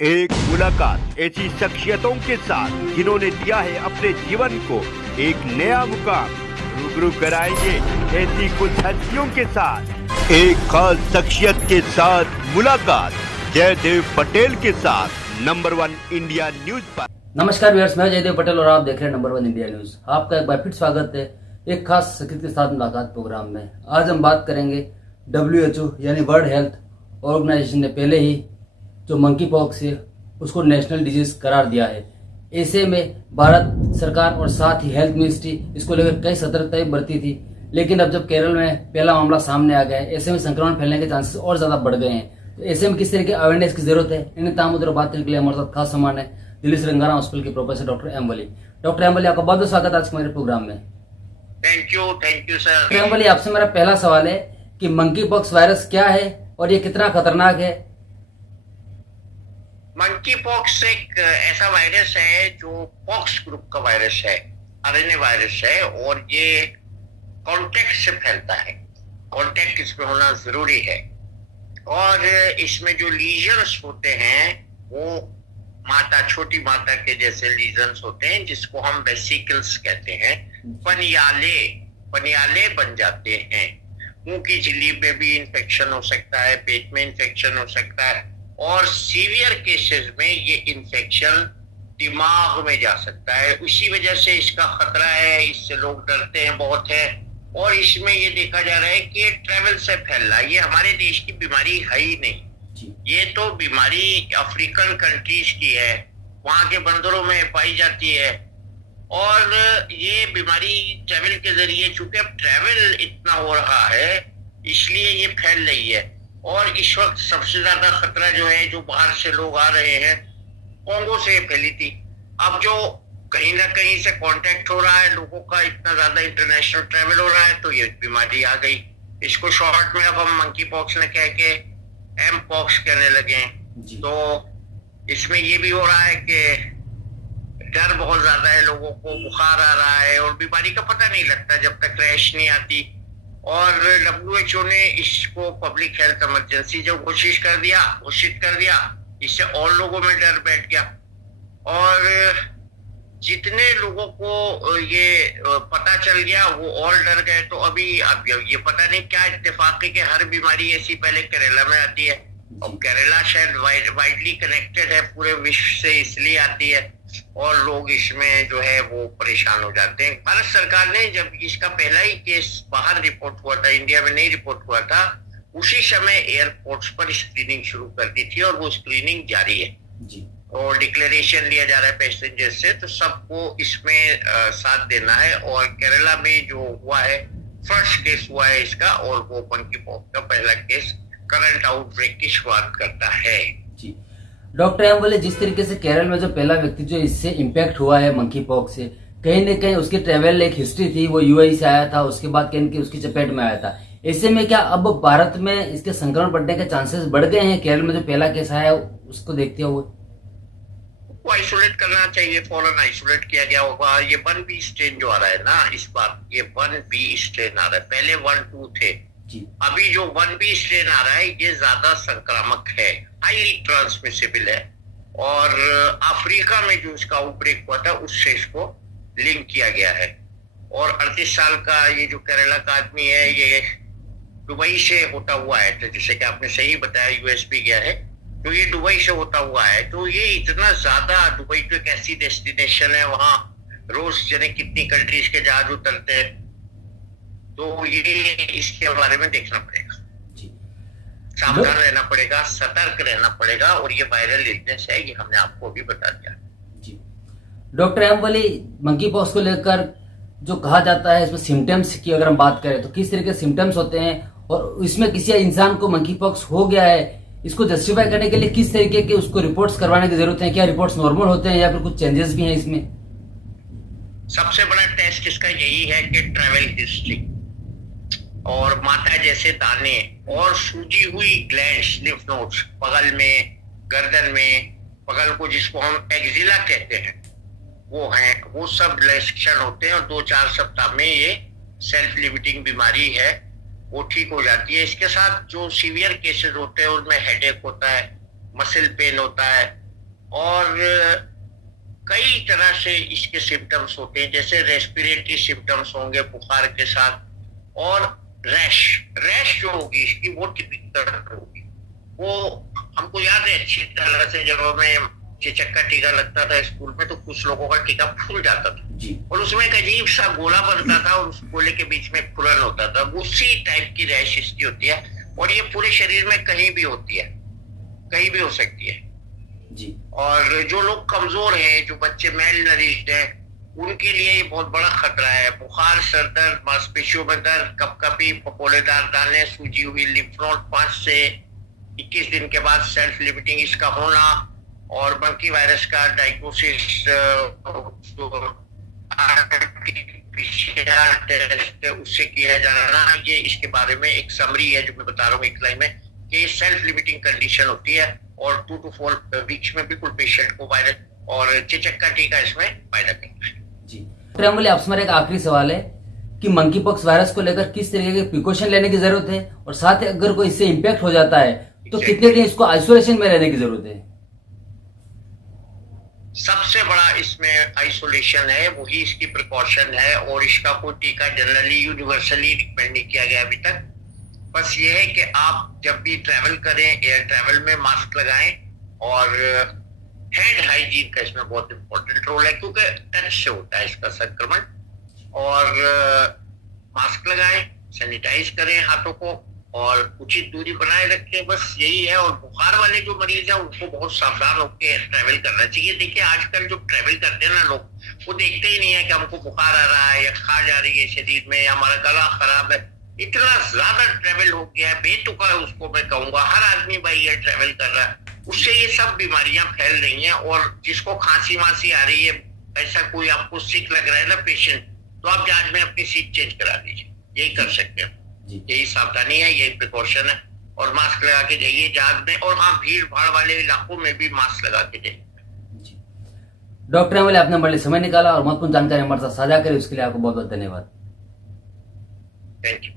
एक मुलाकात ऐसी शख्सियतों के साथ जिन्होंने दिया है अपने जीवन को एक नया मुकाम। रूबरू कराएंगे ऐसी कुछ हस्तियों के साथ एक खास शख्सियत के साथ मुलाकात जयदेव पटेल के साथ नंबर 1 इंडिया न्यूज पर। नमस्कार व्यूअर्स, मैं जयदेव पटेल और आप देख रहे हैं नंबर 1 इंडिया न्यूज। आपका एक बार फिर स्वागत है एक खास शख्सियत के साथ मुलाकात प्रोग्राम में। आज हम बात करेंगे WHO यानी वर्ल्ड हेल्थ ऑर्गेनाइजेशन ने पहले ही जो मंकी पॉक्स है उसको नेशनल डिजीज करार दिया है। ऐसे में भारत सरकार और साथ ही हेल्थ मिनिस्ट्री इसको लेकर कई सतर्कताएं बरती थी, लेकिन अब जब केरल में पहला मामला सामने आ गया है, ऐसे में संक्रमण फैलने के चांसेस और ज्यादा बढ़ गए हैं। तो ऐसे में किस तरह की अवेयरनेस की जरूरत है, इन तमाम मुद्दों पर बात करने के लिए हमारे साथ खास सामान है दिल्ली से रंगाराम हॉस्पिटल के professor doctor M Wali. Doctor M Wali, आपका बहुत बहुत स्वागत आज के मेरे प्रोग्राम में। Thank you sir. Doctor M Wali, आपसे मेरा पहला सवाल है कि मंकी पॉक्स वायरस क्या है और ये कितना खतरनाक है? मंकी पॉक्स एक ऐसा वायरस है जो पॉक्स ग्रुप का वायरस है, आरएनए वायरस है, और ये कांटेक्ट से फैलता है। कांटेक्ट इसमें होना जरूरी है, और इसमें जो लीजन्स होते हैं वो छोटी माता के जैसे लीजन्स होते हैं, जिसको हम वेसिकल्स कहते हैं। पनियाले बन जाते हैं। मुंह की झिल्ली में भी इंफेक्शन हो सकता है, पेट में इंफेक्शन हो सकता है, और सीवियर केसेस में ये इंफेक्शन दिमाग में जा सकता है। उसी वजह से इसका खतरा है, इससे लोग डरते हैं बहुत है, और इसमें ये देखा जा रहा है कि ये ट्रेवल से फैल रहा है। ये हमारे देश की बीमारी है ही नहीं, ये तो बीमारी अफ्रीकन कंट्रीज की है, वहां के बंदरों में पाई जाती है, और ये बीमारी ट्रेवल के जरिए, चूंकि अब ट्रेवल इतना हो रहा है इसलिए ये फैल रही है। और इस वक्त सबसे ज्यादा खतरा जो है, जो बाहर से लोग आ रहे हैं, कोंगो से फैली थी। अब जो कहीं ना कहीं से कांटेक्ट हो रहा है लोगों का, इतना ज्यादा इंटरनेशनल ट्रेवल हो रहा है, तो ये बीमारी आ गई। इसको शॉर्ट में अब हम मंकी पॉक्स ने कह के एम पॉक्स कहने लगे हैं। तो इसमें ये भी हो रहा है कि डर बहुत ज्यादा है लोगों को, बुखार आ रहा है, और बीमारी का पता नहीं लगता जब तक क्रैश नहीं आती। और WHO ने इसको पब्लिक हेल्थ इमरजेंसी जो घोषित कर दिया, इससे और लोगों में डर बैठ गया, और जितने लोगों को ये पता चल गया वो और डर गए। तो अभी अब ये पता नहीं क्या इत्तेफाक है कि हर बीमारी ऐसी पहले केरला में आती है, और केरला शायद वाइडली कनेक्टेड है पूरे विश्व से, इसलिए आती है, और लोग इसमें जो है वो परेशान हो जाते हैं। भारत सरकार ने जब इसका पहला ही केस बाहर रिपोर्ट हुआ था, इंडिया में नहीं रिपोर्ट हुआ था, उसी समय एयरपोर्ट्स पर स्क्रीनिंग शुरू कर दी थी, और वो स्क्रीनिंग जारी है जी। और डिक्लेरेशन लिया जा रहा है पैसेंजर से, तो सबको इसमें साथ देना है। और केरला में जो हुआ है फर्स्ट केस हुआ है इसका, और वो मंकी पॉक्स का पहला केस करंट आउटब्रेक की शुरुआत करता है जी। डॉक्टर एम बोले, जिस तरीके से केरल में जो पहला व्यक्ति जो इससे इम्पैक्ट हुआ है मंकी पॉक्स से, कहीं न कहीं उसकी ट्रेवल एक हिस्ट्री थी, वो UAE से आया था, उसके बाद कहीं उसकी चपेट में आया था। ऐसे में क्या अब भारत में इसके संक्रमण बढ़ने के चांसेस बढ़ गए हैं? केरल में जो पहला केस आया उसको देखते हुए वो आइसोलेट करना चाहिए, फौरन आइसोलेट किया गया होगा। ये 1B स्ट्रेन जो आ रहा है ना इस बार, ये 1B स्ट्रेन आ रहा है, पहले 1-2 थे जी। अभी जो 1B स्ट्रेन आ रहा है ये ज्यादा संक्रामक है, हाईली ट्रांसमिसिबल है, और अफ्रीका में जो इसका आउटब्रेक हुआ था उससे इसको लिंक किया गया है। और 38 साल का ये जो केरला का आदमी है, ये दुबई से होता हुआ है, तो जैसे कि आपने सही बताया US भी गया है, तो ये दुबई से होता हुआ है। तो ये इतना ज्यादा, दुबई तो एक ऐसी डेस्टिनेशन है, वहां रोज जाने कितनी कंट्रीज के जहाज उतरते हैं, तो ये इसके बारे में देखना पड़ेगा, सावधान रहना पड़ेगा, सतर्क रहना पड़ेगा, और ये वायरल इलनेस है, ये हमने आपको भी बता दिया जी। डॉक्टर एम वली, मंकी पॉक्स को लेकर जो कहा जाता है, इसमें सिम्टम्स की अगर हम बात करें तो किस तरह के सिम्टम्स होते हैं, और इसमें किसी इंसान को मंकी पॉक्स हो गया है, इसको जस्टिफाई करने के लिए किस तरीके के उसको रिपोर्ट्स करवाने की जरूरत है? क्या रिपोर्ट्स नॉर्मल होते हैं या फिर कुछ चेंजेस भी हैं इसमें? सबसे बड़ा टेस्ट इसका यही है कि ट्रैवल हिस्ट्री, और माथा जैसे दाने, और सूजी हुई ग्लैंड्स, लिम्फ नोड्स बगल में, गर्दन में, बगल को जिसको हम एक्जिला कहते हैं वो हैं, वो सब लक्षण होते हैं, और 2-4 सप्ताह में ये सेल्फ लिमिटिंग बीमारी है वो ठीक हो जाती है। इसके साथ जो सीवियर केसेस होते हैं उनमें हेडेक होता है, मसल पेन होता है, और कई तरह से इसके सिम्टम्स होते हैं, जैसे रेस्पिरेटरी सिम्टम्स होंगे बुखार के साथ, और रैश जो होगी इसकी वो टिपिकल होगी। वो हमको याद है अच्छी तरह से, जब हमें चेचक का टीका लगता था स्कूल में तो कुछ लोगों का टीका फूल जाता था जी। और उसमें एक अजीब सा गोला बनता था और उस गोले के बीच में खुरन होता था। उसी टाइप की रैश इसकी होती है और ये पूरे शरीर में कहीं भी होती है, कहीं भी हो सकती है जी। और जो लोग कमजोर हैं, जो बच्चे मेल नरिश्ड हैं, उनके लिए ये बहुत बड़ा खतरा है। बुखार, सर दर्द, मांसपेशियों में दर्द, कपकपी, फफोलेदार दाने, सूजी हुई लिम्फ नोड, 5 से 21 दिन के बाद सेल्फ लिमिटिंग इसका होना, और मंकी वायरस का डायग्नोसिस टेस्ट उससे किया जाना, ये इसके बारे में एक समरी है जो मैं बता रहा हूँ एक लाइन में, कि सेल्फ लिमिटिंग कंडीशन होती है और 2 to 4 वीक्स में बिल्कुल पेशेंट को वायरस और चेचक का टीका इसमें फायदा करता है। जी ट्रेमले, आपसे मेरा एक आखिरी सवाल है कि मंकी पॉक्स वायरस को लेकर किस तरीके के प्रिकॉशन लेने की जरूरत है, और साथ ही अगर कोई इससे इम्पैक्ट हो जाता है तो कितने दिन इसको आइसोलेशन में रहने की जरूरत है? सबसे बड़ा इसमें आइसोलेशन है, वही इसकी प्रिकॉशन है, और इसका कोई टीका जनरली यूनिवर्सली रिकमेंड नहीं किया गया अभी तक। बस ये है कि आप जब भी ट्रैवल करें, एयर ट्रैवल में मास्क लगाएं, और हैंड हाइजीन का इसमें बहुत इंपॉर्टेंट रोल है क्योंकि टच से होता है इसका संक्रमण। और मास्क लगाएं, सैनिटाइज करें हाथों को और उचित दूरी बनाए रखें, बस यही है। और बुखार वाले जो मरीज हैं उनको बहुत सावधान होकर ट्रैवल करना चाहिए। देखिए आजकल जो ट्रैवल करते हैं ना लोग, वो देखते ही नहीं है कि हमको बुखार आ रहा है या खाज आ रही है शरीर में या हमारा गला खराब है। इतना ज्यादा ट्रैवल हो गया है, बेतुका है उसको मैं कहूंगा, हर आदमी भाई ये ट्रैवल कर रहा है, उससे ये सब बीमारियां फैल रही हैं। और जिसको खांसी वांसी आ रही है, ऐसा कोई आपको सिक लग रहा है ना पेशेंट, तो आप जहाज में अपनी सीट चेंज करा दीजिए, यही कर सकते हैं। यही सावधानी है, यही प्रिकॉशन है, और मास्क लगा के जाइए जहाज में, और हाँ भीड़ भाड़ वाले इलाकों में भी मास्क लगा के जाइए। डॉक्टर ट्रेमले, आपने हमारे लिए समय निकाला और महत्वपूर्ण जानकारी हमारे साथ साझा करी, उसके लिए आपको बहुत बहुत धन्यवाद। Thank you.